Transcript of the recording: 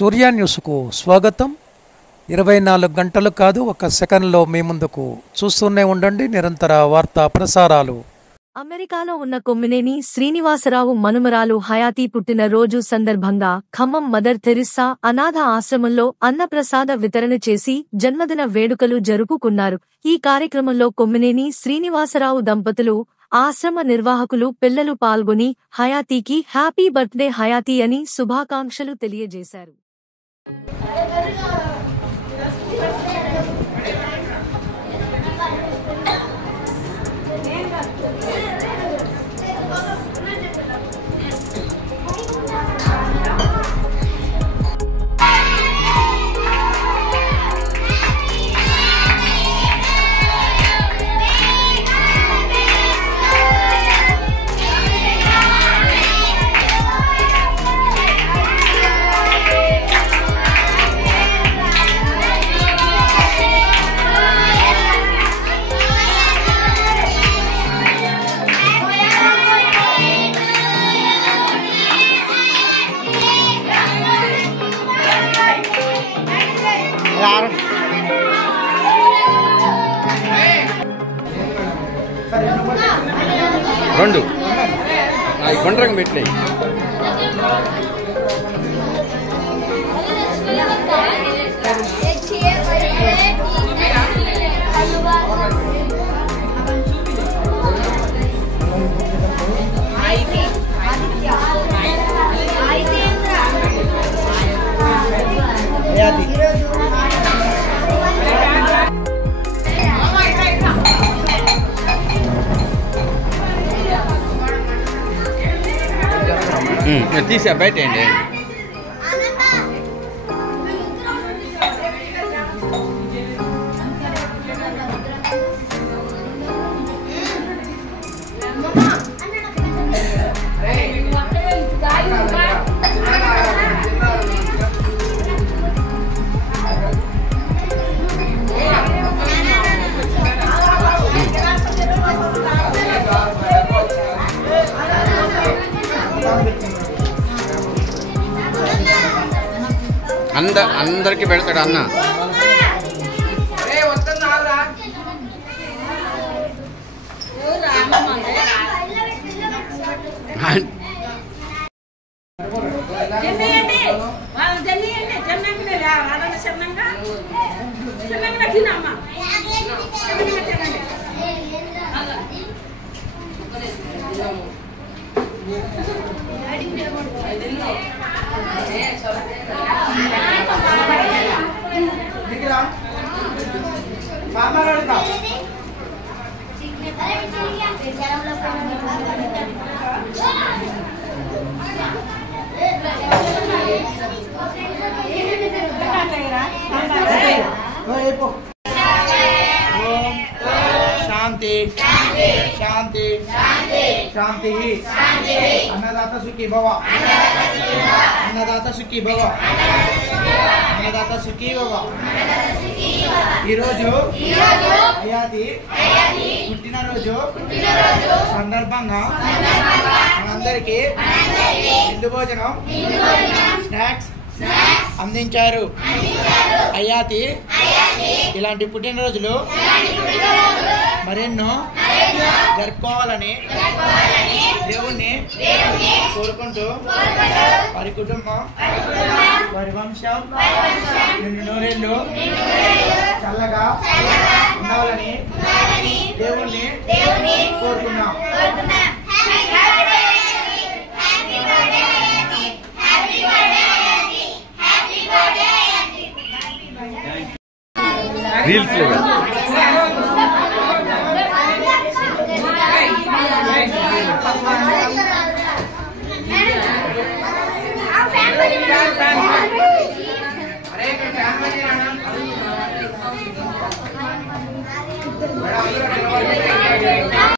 సూర్య న్యూస్కు స్వాగతం. 24 గంటలు కాదు, ఒక సెకండ్లో మీ ముందుకు. చూస్తూనే ఉండండి నిరంతర వార్తా ప్రసారాలు. అమెరికాలో ఉన్న కొమ్మినేని శ్రీనివాసరావు మనుమరాలు హయాతి పుట్టినరోజు సందర్భంగా ఖమ్మం మదర్ తెరిస్సా అనాథ ఆశ్రమంలో అన్నప్రసాద వితరణ చేసి జన్మదిన వేడుకలు జరుపుకున్నారు. ఈ కార్యక్రమంలో కొమ్మినేని శ్రీనివాసరావు దంపతులు, ఆశ్రమ నిర్వాహకులు, పిల్లలు పాల్గొని హయాతీకి హ్యాపీ బర్త్డే హయాతీ అని శుభాకాంక్షలు తెలియజేశారు. రెండు కొండరంగం పెట్టినాయి. తీసా బయట అండి. అందరికి పెడతాడు అన్న. शांति शांति शांति अन्नदाता सुखी भव, अन्नदाता सुखी भव, अन्नदाता सुखी भव. ఈరోజు హయాతి పుట్టినరోజు సందర్భంగా మనందరికీ విందు భోజనం, స్నాక్స్ అందించారు. హయాతి ఇలాంటి పుట్టినరోజులు మరెన్నో జరుపుకోవాలని దేవుణ్ణి కోరుకుంటూ వారి కుటుంబం, వారి వంశం నిన్ను నూరేళ్ళు చల్లగా ఉండాలని దేవుణ్ణి కోరుకున్నాం. రీల్స్